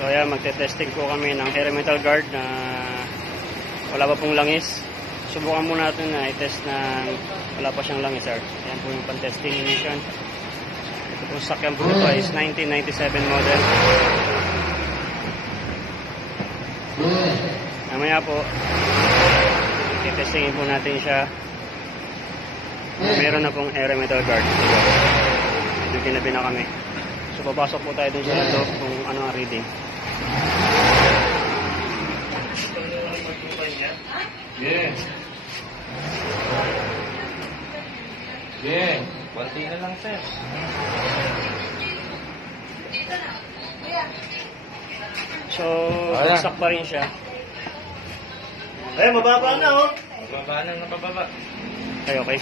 So ayan, magte-testing po kami ng air metal guard na wala pa pong langis. Subukan muna natin na i-test na wala pa siyang langis, sir. Ayan po yung pan-testing emission. Ito po sakyan po ito is 1997 model. Mamaya po, i-testingin po natin siya. Meron na pong air metal guard. Ito ginabi na kami. So papasok po tayo dun sa loob kung ano ang reading. Yeah. Yeah. Konti na lang, sir. So, bagsak pa rin siya. Mababa na, oh. Mababa na, napababa. Okay.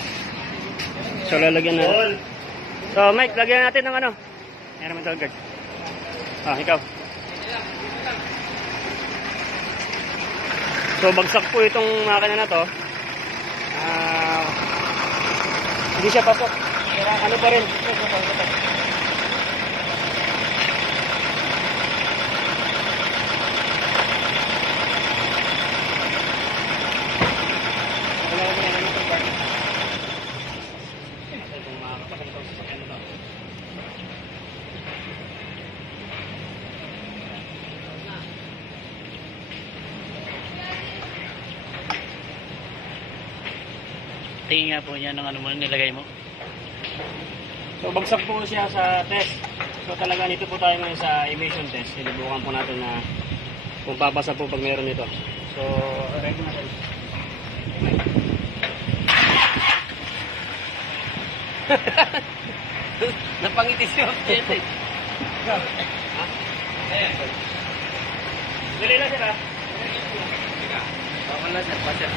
So, lalagyan natin. So, Mike, lagyan natin ng ano? Air metal guard. Ikaw. So, bagsak po itong makina na to. Hindi siya pasok. Pero ano pa rin? Tingin nga po niya ng ano mo nilagay mo. So, bagsak po siya sa test. So, talaga nito po tayo ngayon sa emission test. Sinubukan po natin na kung papasa po pag meron ito. So, ready na tayo. Napangitis ko. Ayan. Dali lang sila. Baka na, sir. Pasya.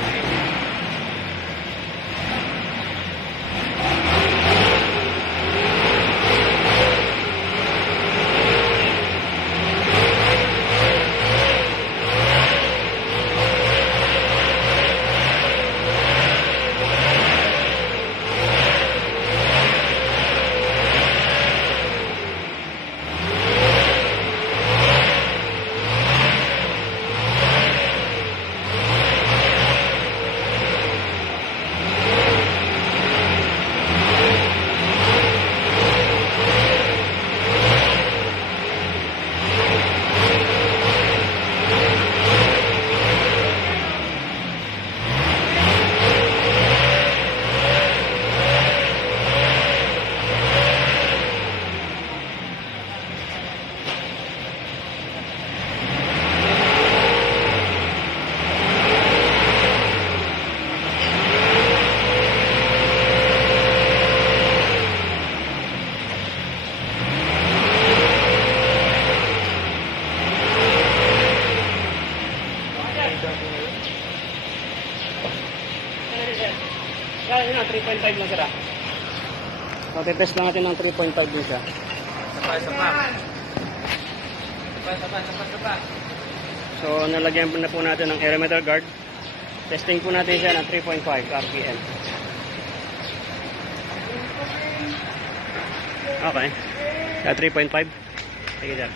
Kaya na, 3.5 lang sila. So, titest lang natin ng 3.5 din siya. Sapa. So, nalagyan na po natin ng air metal guard. Testing po natin siya ng 3.5 RPM. Okay. Kaya 3.5. Sige dyan.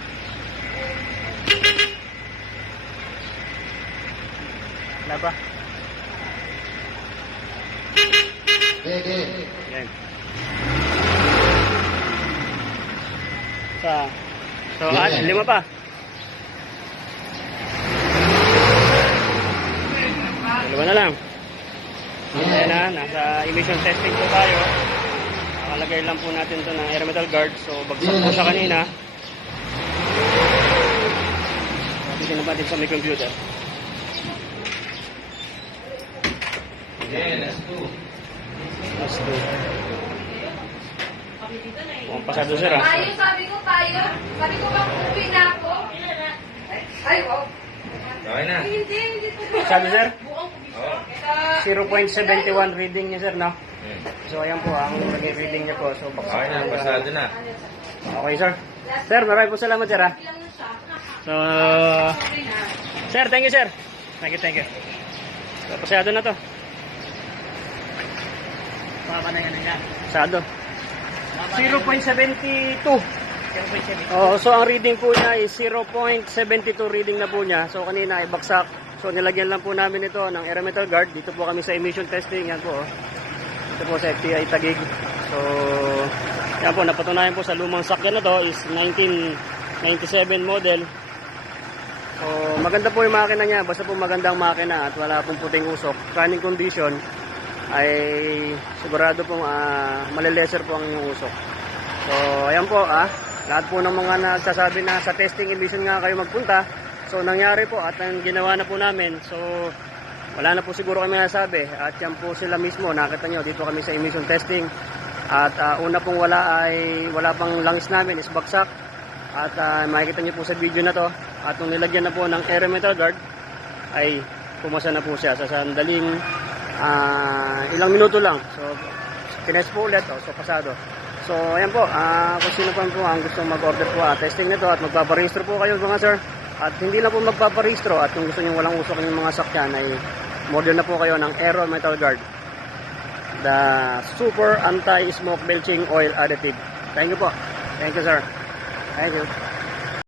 Wala pa? Yan. So, 5 pa. Dalawa na lang. Ayan na, nasa emission testing po tayo. Nakalagay lang po natin ito ng air metal guard. So, bagsak po siya kanina. Titin na natin sa may computer. Yeah, let's go. Let's do. Pasado sir, Tayo, sabi ko tayo. Sabi ko bang uwi na ako? Ay, wow. Okay na. Hindi. Pasado sir? Oo. 0.71 reading niya sir, no? So ayan po ang naging reading niya po. So baksak Okay na, po. pasado na. Okay sir. Sir, maraming po salamat sir ha. So, sir, thank you sir. Thank you. So, pasado na to. Baba na yan niya. Pasado. 0.72 So ang reading po niya is 0.72 reading na po niya. So kanina ay baksak. So nilagyan lang po namin ito ng air metal guard. Dito po kami sa emission testing. Yan po. Ito po sa FTI Taguig. So yan po, napatunayan po sa lumang sakyan na to is 1997 model. So maganda po yung makina niya. Basta po magandang makina at wala pong puting usok. Running condition ay sigurado pong malilesser po ang inyong usok. So ayan po lahat po ng mga nagsasabi na sa testing emission nga kayo magpunta. So nangyari po at ang ginawa na po namin. So wala na po siguro kami nasabi. At yan po sila mismo. Nakita nyo dito kami sa emission testing. At una pong wala pang langis namin is baksak. At makikita nyo po sa video na to. At nung nilagyan na po ng air metal guard ay pumasa na po siya sa sandaling ilang minuto lang. So tinest po ulit. So pasado. So ayan po, kung sino pa po ang gusto mag-order po testing nito at magpaparehistro po kayo mga sir. At hindi lang po magpaparehistro at kung gusto nyo walang usok yung mga sakyan ay model na po kayo ng Aero Metal Guard. The Super Anti-Smoke Belching Oil Additive. Thank you po. Thank you sir. Thank you.